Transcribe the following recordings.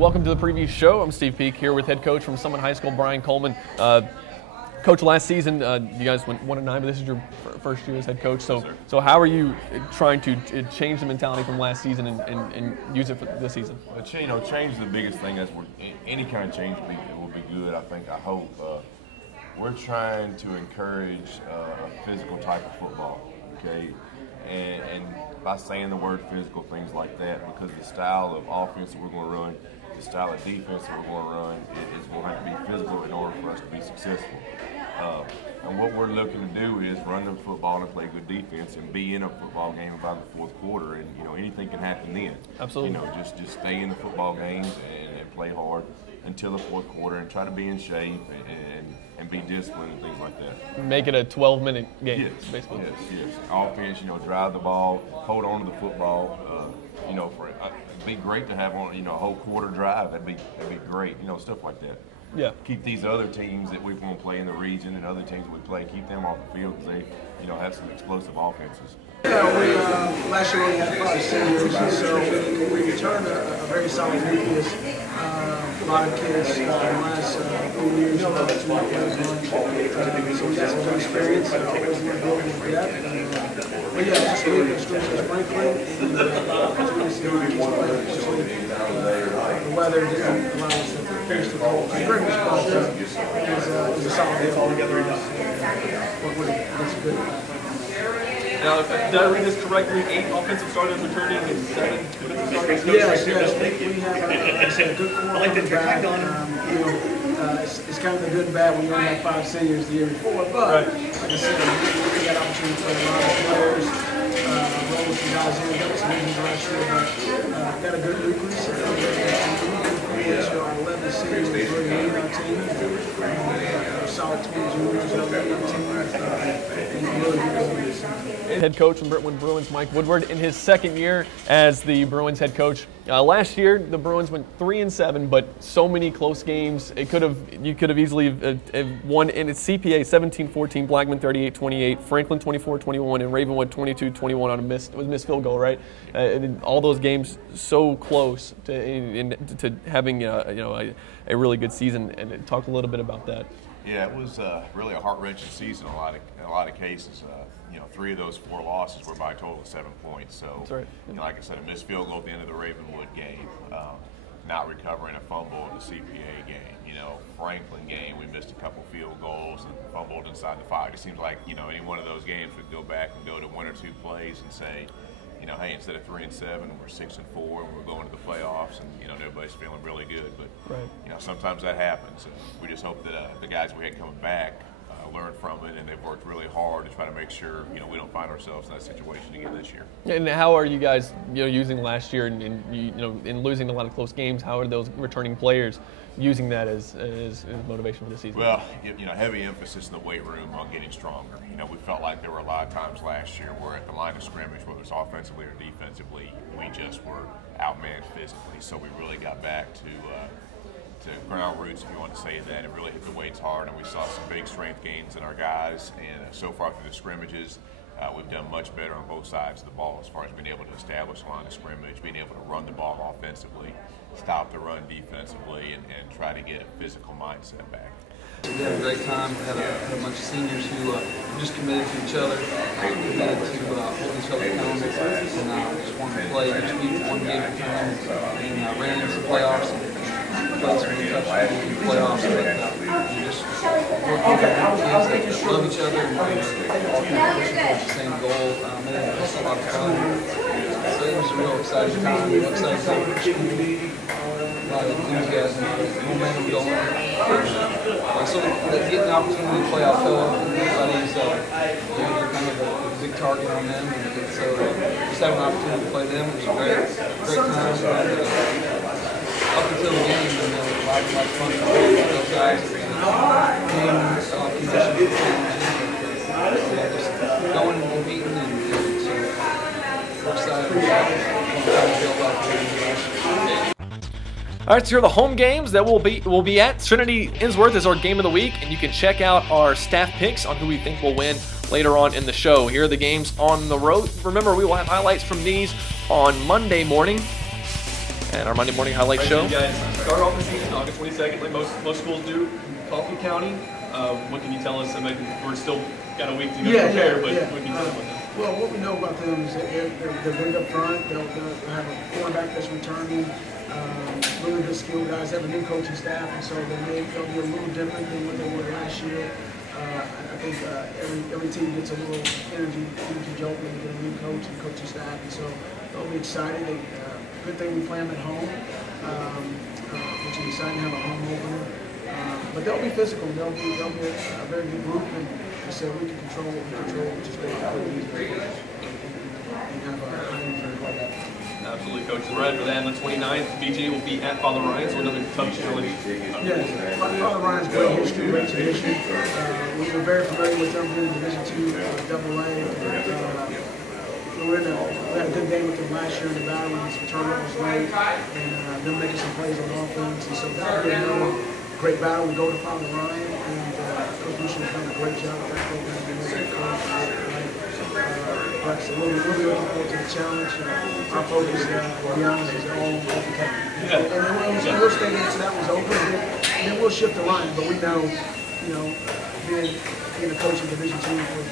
welcome to the preview show. I'm Steve Peak here with head coach from Summit High School, Brian Coleman. Coach, last season you guys went 1-9, but this is your first year as head coach. So how are you trying to change the mentality from last season and use it for this season? Well, change is the biggest thing. Any kind of change will be good. I hope. We're trying to encourage a physical type of football, okay? And by saying the word physical, things like that, because the style of offense that we're going to run, the style of defense that we're going to run, is going to have to be physical in order for us to be successful. And what we're looking to do is run the football and play good defense and be in a football game by the fourth quarter. And anything can happen then. Absolutely. Just stay in the football games and play hard until the fourth quarter and try to be in shape and be disciplined and things like that. Make it a 12-minute game, yes, basically. Yes. Offense, drive the ball, hold on to the football. It'd be great to have on, a whole quarter drive. That'd be great. Stuff like that. Yeah. Keep these other teams that we want to play in the region and other teams that we play, keep them off the field because they, have some explosive offenses. Yeah, last year we had 5 seniors, so we returned a very solid nucleus. A lot of kids in the last 4 years have been so we got some good experience. Always want to build with depth. But yeah, absolutely, it's Franklin and opportunities to the weather didn't allow us to finish the goal. Scrimmage, but is a solid deal altogether. That's good. Now, did I read this correctly? 8 offensive starters returning and 7 defensive starters? Yes. We have a good quarterback. It's kind of the good and bad when you only have 5 seniors the year before. But, like I said, we got opportunity to play a lot of players, roll with some guys in, got some injuries last year, but got a good nucleus. Our 11 seniors really lead our team. Solid 20 juniors that lead our team. And really good. Head coach from Brentwood Bruins, Mike Woodward, in his second year as the Bruins head coach. Last year, the Bruins went 3-7, but so many close games. You could have easily won in its CPA 17-14, Blackman 38-28, Franklin 24-21, and Ravenwood 22-21 on a missed field goal. Right, and all those games so close to having a really good season. And talk a little bit about that. Yeah, it was really a heart-wrenching season in a lot of cases. 3 of those 4 losses were by a total of 7 points. So, that's right. Like I said, a missed field goal at the end of the Ravenwood game, not recovering a fumble in the CPA game. Franklin game, we missed a couple field goals and fumbled inside the 5. It seems like any one of those games we'd go back and go to 1 or 2 plays and say, hey, instead of 3-7, we're 6-4, and we're going to the playoffs, and everybody's feeling really good. But right. Sometimes that happens. And we just hope that the guys we had coming back learned from it, and they've worked really hard to try to make sure we don't find ourselves in that situation again this year. And how are you guys using last year and in losing a lot of close games? How are those returning players using that as motivation for the season? Well, heavy emphasis in the weight room on getting stronger. We felt like there were a lot of times last year where at the line of scrimmage, whether it's offensively or defensively, we just were outmanned physically. So we really got back to ground roots, if you want to say that, and really hit the weights hard. And we saw some big strength gains in our guys. And so far through the scrimmages, we've done much better on both sides of the ball as far as being able to establish a line of scrimmage, being able to run the ball offensively, stop the run defensively, and try to get a physical mindset back. We had a great time. We had a bunch of seniors who just committed to each other, committed to hold each other accountable, and just wanted to play each week, one game at a time, and ran into the playoffs and played some good touchdowns in the playoffs. But we just working with kids that love each other and pushing towards the same goal. And it was a lot of fun. So it was a real exciting time. Exciting time for the school. A lot of enthusiasm, momentum going. So getting the opportunity to play out Philip, everybody's you're kind of a big target on them, and so just having an opportunity to play them was a great time. Up until the game, and then a lot of fun to play with those guys. Game conditions, just going and competing, and so we're excited to build off the. All right, so here are the home games that we'll be at. Trinity Innsworth is our game of the week, and you can check out our staff picks on who we think will win later on in the show. Here are the games on the road. Remember, we will have highlights from these on Monday morning. And our Monday morning highlight show. You guys start off the season August 22nd, like most schools do. Coffee County. What can you tell us? I mean, we're still got a week to go to prepare, but what can you tell us about that? Well, what we know about them is that they're big up front. They'll have a quarterback that's returning. Really good skilled guys. They have a new coaching staff, and so they'll be a little different than what they were last year. I think every team gets a little energy jolt when they get a new coach and coaching staff, and so they'll be excited. Good thing we play them at home, which is exciting to have a home opener. But they'll be physical. They'll be a very good group, and I said we can control what we control, which is what I believe and have a high impact like that. Absolutely, Coach. We're ready for that on the 29th. BG will be at Father Ryan's, so another tough challenge. Yeah, Father Ryan's great history, great tradition. We were very familiar with them in Division II, AA. We had a good game with them last year in the battle and some turnovers late, and them making some plays on offense. And so that'll be another great battle. We go to Father Ryan, and Coach Lucian has done a great job with that program. But so we'll be looking forward to the challenge. Our focus, to be honest, is all on Coffee County. And then we'll stay there until that was over, and then we'll shift the line. But we know, being a coach in Division II for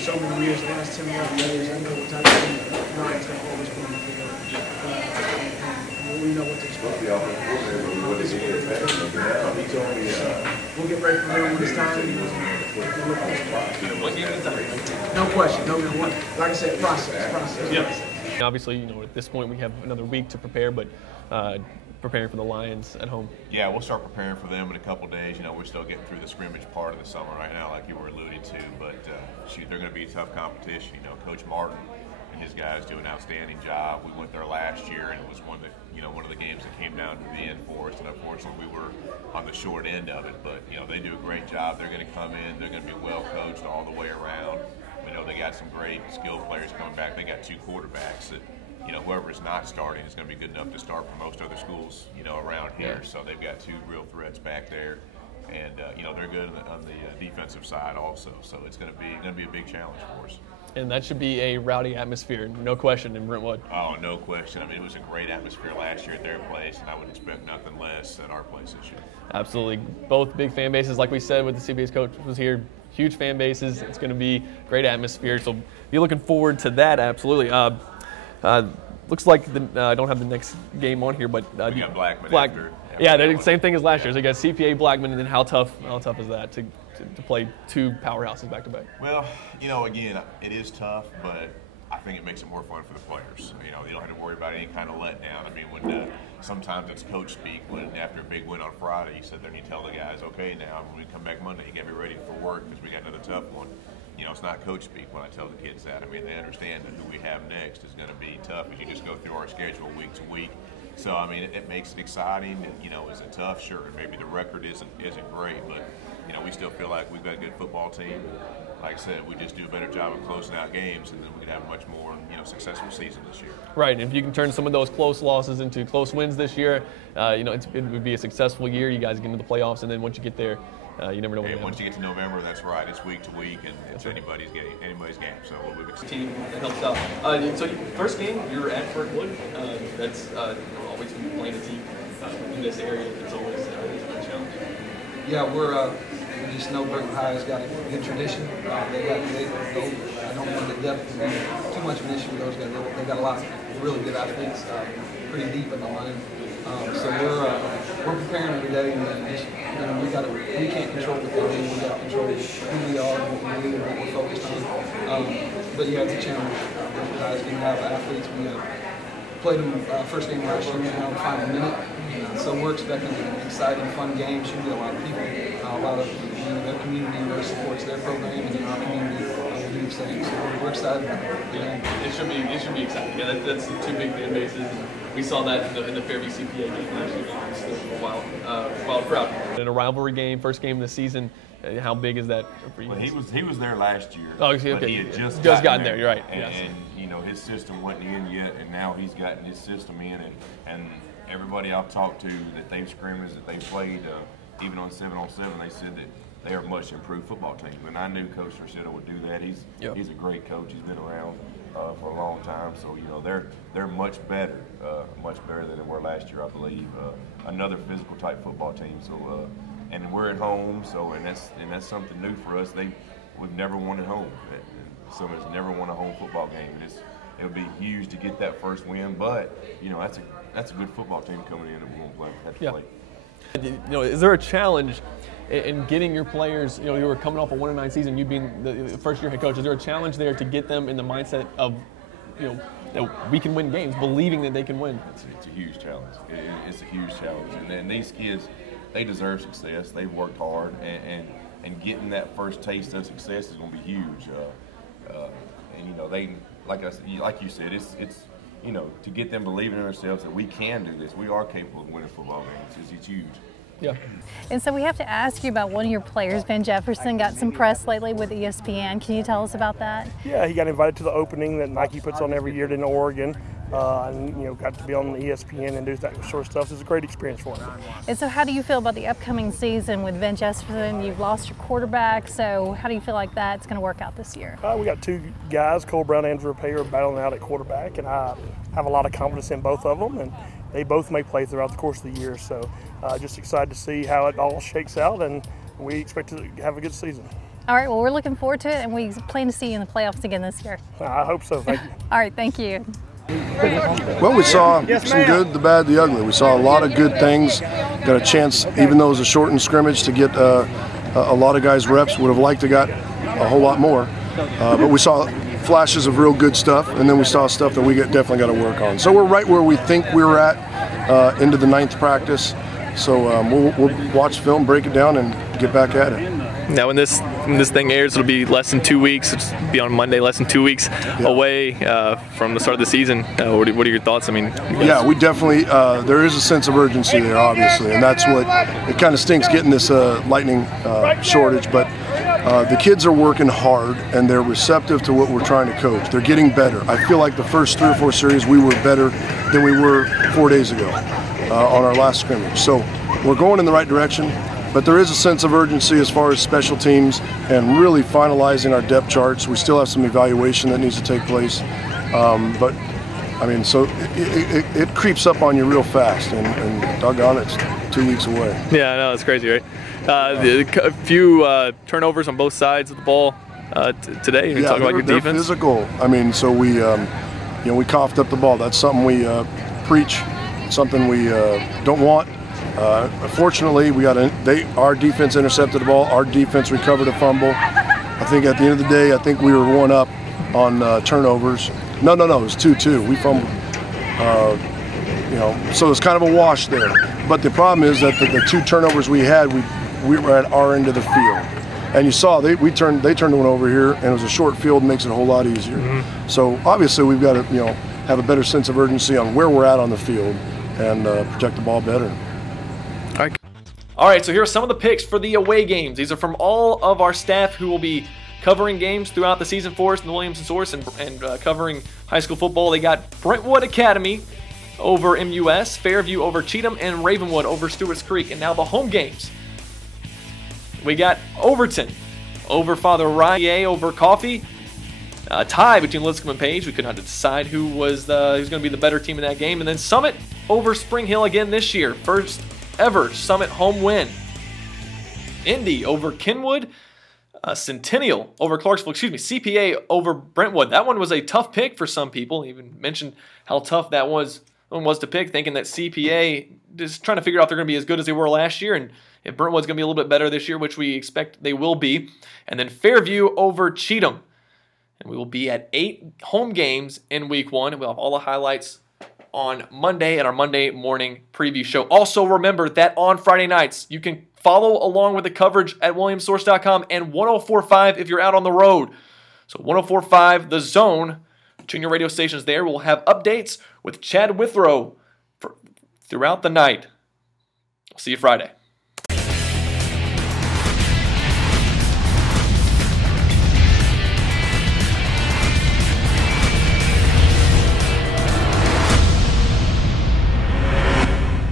so many years, the last 10, 11 years, I know what type of thing Ryan's going to always put on the field. We know what to expect. We'll get ready for him when it's time. No question. No, like I said, process. Yeah. Obviously, at this point we have another week to prepare, but preparing for the Lions at home. Yeah, we'll start preparing for them in a couple days. We're still getting through the scrimmage part of the summer right now, like you were alluding to. But they're going to be a tough competition. Coach Martin and his guys do an outstanding job. We went there last year, and it was one of the games that came down to the end for us. And unfortunately, we were on the short end of it. But they do a great job. They're going to come in. They're going to be well coached all the way around. We know they got some great skilled players coming back. They got 2 quarterbacks that. Whoever is not starting is going to be good enough to start for most other schools, around here. So they've got 2 real threats back there, and they're good on the defensive side also. So it's going to be a big challenge for us. And that should be a rowdy atmosphere, no question, in Brentwood. Oh, no question. I mean, it was a great atmosphere last year at their place, and I would expect nothing less at our place this year. Absolutely. Both big fan bases, like we said, with the CBS coach was here. Huge fan bases. It's going to be great atmosphere. So be looking forward to that. Absolutely. Looks like I don't have the next game on here, but we got Blackman after. Yeah, they're the same thing as last year. So you got CPA, Blackman, and then how tough is that to play 2 powerhouses back to back? Well, again, it is tough, but I think it makes it more fun for the players. You don't have to worry about any kind of letdown. I mean, when sometimes it's coach speak when after a big win on Friday, you sit there and you tell the guys, okay, now when we come back Monday, you got to be ready for work because we got another tough one. It's not coach speak when I tell the kids that. I mean, they understand that who we have next is going to be tough as you just go through our schedule week to week. So, I mean, it makes it exciting. Is it tough? Sure. Maybe the record isn't great, but, we still feel like we've got a good football team. Like I said, we just do a better job of closing out games, and then we could have a much more, successful season this year. Right, and if you can turn some of those close losses into close wins this year, it would be a successful year. You guys get into the playoffs, and then once you get there, you never know what once you get to November, that's right. It's week to week, and it's anybody's game. So we'll be team that helps out. So first game, you're at Brentwood. That's always when you're playing a team in this area. It's always a challenge. Yeah, we just know Brentwood High has got a good tradition. I don't want the depth to be too much of an issue with those guys. They got a lot of really good athletes, pretty deep in the line. So we're preparing every day, and just we can't control what they do. We got to control who we are, what we do, what we're focused on. But yeah, it's a challenge. Guys can have athletes. We played them first game last year, now the final minute. So we're expecting an exciting, fun game. Should be a lot of people, a lot of their community really supports their program, and our community will do the same. So we're excited about it. Yeah, it should be exciting. Yeah, that's 2 big fan bases. We saw that in the Fairview CPA game last year. It was a wild crowd. In a rivalry game, first game of the season, how big is that for you? Well, he was there last year. Oh, okay. But he had just gotten there. You're right. And his system wasn't in yet, and now he's gotten his system in, and everybody I've talked to that they've scrimmaged, that they played, even on 7-on-7, they said that they are a much improved football team. And I knew Coach Rosetto would do that. He's a great coach. He's been around for a long time. So they're much better than they were last year, I believe. Another physical type football team. So and we're at home. So and that's something new for us. We've never won at home. Summit's never won a home football game. It would be huge to get that first win, but that's a good football team coming in that we're going to play. Is there a challenge in getting your players? You were coming off a 1-9 season. You being the first-year head coach. Is there a challenge there to get them in the mindset of, that we can win games, believing that they can win? It's a huge challenge. It's a huge challenge, and these kids, they deserve success. They've worked hard, and getting that first taste of success is going to be huge. And they, like you said, it's to get them believing in themselves that we can do this. We are capable of winning football games. It's huge. Yeah. And so we have to ask you about one of your players, Ben Jefferson, got some press lately with ESPN. Can you tell us about that? Yeah, he got invited to the opening that Nike puts on every year in Oregon. And got to be on the ESPN and do that sort of stuff. It's a great experience for him. And so how do you feel about the upcoming season with Ben Jefferson? You've lost your quarterback, so how do you feel like that's going to work out this year? We got two guys, Cole Brown and Andrew Payer, battling out at quarterback, and I have a lot of confidence in both of them, and they both may play throughout the course of the year. So just excited to see how it all shakes out, and we expect to have a good season. All right, well, we're looking forward to it, and we plan to see you in the playoffs again this year. I hope so. Thank you. All right, thank you. Well, we saw some good, the bad, the ugly. We saw a lot of good things. Got a chance, even though it was a shortened scrimmage, to get a lot of guys reps. Would have liked to got a whole lot more. But we saw flashes of real good stuff, and then we saw stuff that we definitely got to work on. So we're right where we think we were at into the 9th practice. So we'll watch film, break it down, and get back at it. Now, when this thing airs, it'll be less than 2 weeks. It'll be on Monday, less than 2 weeks away from the start of the season. What are your thoughts? I mean, yeah, we definitely there is a sense of urgency there, obviously, and that's what it kind of stinks getting this lightning shortage. But the kids are working hard and they're receptive to what we're trying to coach. They're getting better. I feel like the first 3 or 4 series we were better than we were 4 days ago on our last scrimmage. So we're going in the right direction. But there is a sense of urgency as far as special teams and really finalizing our depth charts. We still have some evaluation that needs to take place. But, I mean, so it creeps up on you real fast, and doggone it, it's 2 weeks away. Yeah, I know, it's crazy, right? A few turnovers on both sides of the ball today. You talk about your defense. They're physical. I mean, so we coughed up the ball. That's something we preach, something we don't want. Fortunately, our defense intercepted the ball. Our defense recovered a fumble. I think at the end of the day, I think we were 1 up on turnovers. No, it was 2-2. We fumbled. So it's kind of a wash there. But the problem is that the 2 turnovers we had, we were at our end of the field. And you saw they turned one over here, and it was a short field, makes it a whole lot easier. Mm-hmm. So obviously we've got to have a better sense of urgency on where we're at on the field and protect the ball better. All right, so here are some of the picks for the away games. These are from all of our staff who will be covering games throughout the season for us in the Williamson Source and covering high school football. They got Brentwood Academy over MUS, Fairview over Cheatham, and Ravenwood over Stewart's Creek. And now the home games. We got Overton over Father Rye over Coffee. A tie between Lipscomb and Page. We could not decide who's going to be the better team in that game. And then Summit over Spring Hill again this year. First ever Summit home win. Indy over Kenwood. Centennial over Clarksville, CPA over Brentwood. That one was a tough pick for some people. Even mentioned how tough that one was to pick, thinking that CPA just trying to figure out they're going to be as good as they were last year, and if Brentwood's going to be a little bit better this year, which we expect they will be. And then Fairview over Cheatham. And we will be at 8 home games in week 1, and we'll have all the highlights on Monday at our Monday morning preview show. Also, remember that on Friday nights, you can follow along with the coverage at WilliamsSource.com and 104.5 if you're out on the road. So 104.5, The Zone, junior radio stations there. We'll have updates with Chad Withrow throughout the night. I'll see you Friday.